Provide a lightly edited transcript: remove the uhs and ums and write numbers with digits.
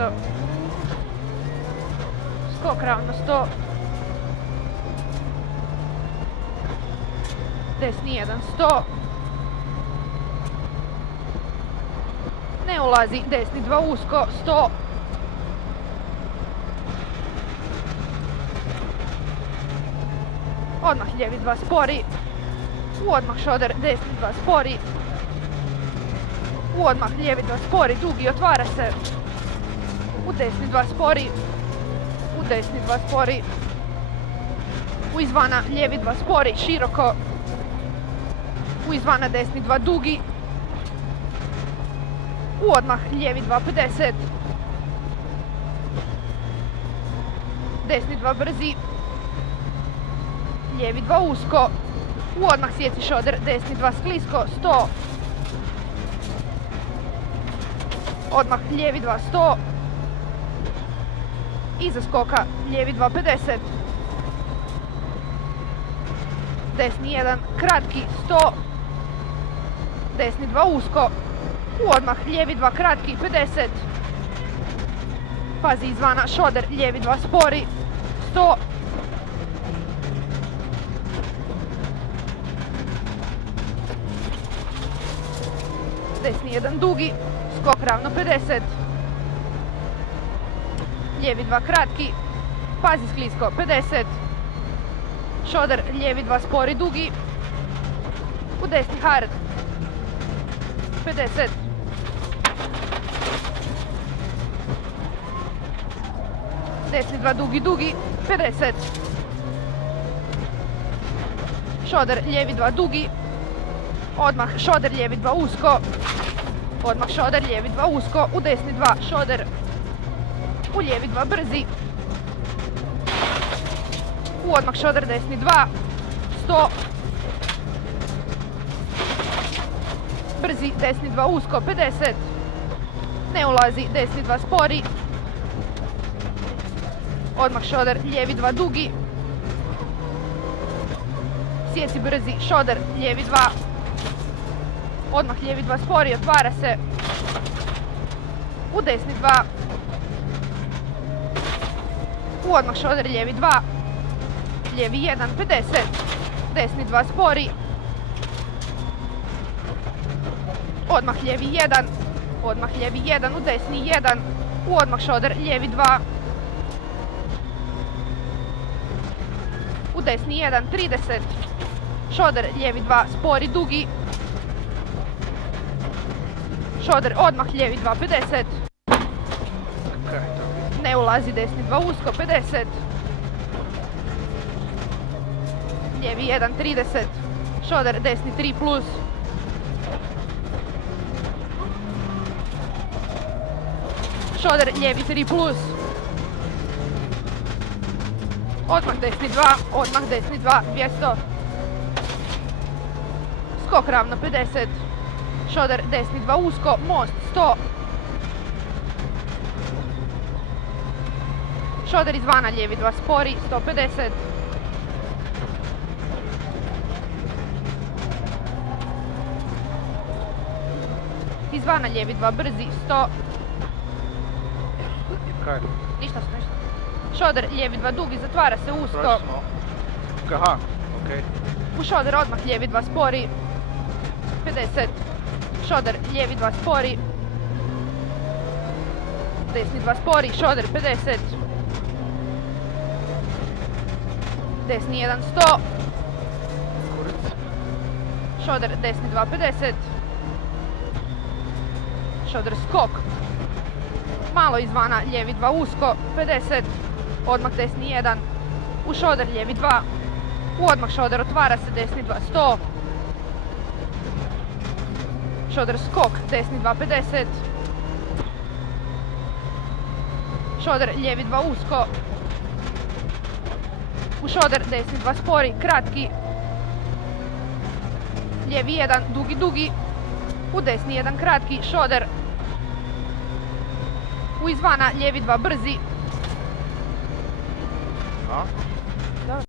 200. Skok ravno 100. Desni 1, 100. Ne ulazi, desni 2 usko, 100. Odmah lijevi 2 spori. U odmah šoder, desni 2 spori. U odmah lijevi 2 spori, dugi, otvara se. U desni 2 spori. U desni 2 spori. U izvana lijevi 2 spori, široko. U izvana desni 2 dugi. U odmah lijevi 2,50. Desni 2 brzi. Lijevi 2 usko. U odmah sjeci šoder, desni 2 sklisko, 100. Odmah lijevi 2, 100. Iza skoka lijevi 2,50. Desni 1, kratki, 100. Desni 2 usko. U odmah lijevi 2 kratki, 50. Pazi izvana šoder, lijevi 2 spori, 100. Desni 1 dugi, skok ravno 50. Lijevi 2 kratki, pazi sklisko, 50. Šoder, lijevi 2 spori dugi. U desni hard, 50. Desni 2 dugi, dugi, 50. Šoder, lijevi 2 dugi. Odmah šoder, lijevi 2 usko. Odmah šoder, lijevi 2 usko. U desni 2 šoder. U lijevi 2 brzi. U odmah šoder, desni 2. 100. Brzi, desni 2 usko, 50. Ne ulazi, desni 2 spori. Odmah šoder, lijevi 2 dugi. Sjeci brzi, šoder, lijevi 2. Odmah lijevi 2 spori, otvara se. U desni 2. U odmah šoder, lijevi 2. Lijevi 1, 50. Desni 2 spori. Odmah lijevi 1. Odmah lijevi 1, u desni 1. U odmah šoder, lijevi 2. U desni 1, 30. Šoder, lijevi 2, spori, dugi. Šoder, odmah lijevi 2, 50. Ne ulazi, desni 2 usko, 50. Lijevi 1, 30. Šoder, desni 3 plus. Šoder, lijevi 3 plus. Odmah desni 2, odmah desni 2, 200. Skok ravno 50. Šoder, desni 2 usko, most 100. Šoder izvana, lijevi 2 spori, 150. Izvana, lijevi 2 brzi, 100. Ništa. Šoder, lijevi 2 dugi, zatvara se usko. Aha, okej. U šoder odmah lijevi 2 spori, 50. Šoder, lijevi 2 spori. Desni 2 spori, šoder, 50. Desni 1, 100. Šoder, desni 2, 50. Šoder, skok. Malo izvana, lijevi 2 usko, 50. Odmah desni 1. U šoder, lijevi 2. U odmah šoder, otvara se, desni 2, 100. Šoder, skok, desni 2, 50. Šoder, lijevi 2 usko. U šoder, desni 2 spori, kratki. Lijevi 1, dugi, dugi. U desni 1, kratki, šoder. U izvana, lijevi 2 brzi.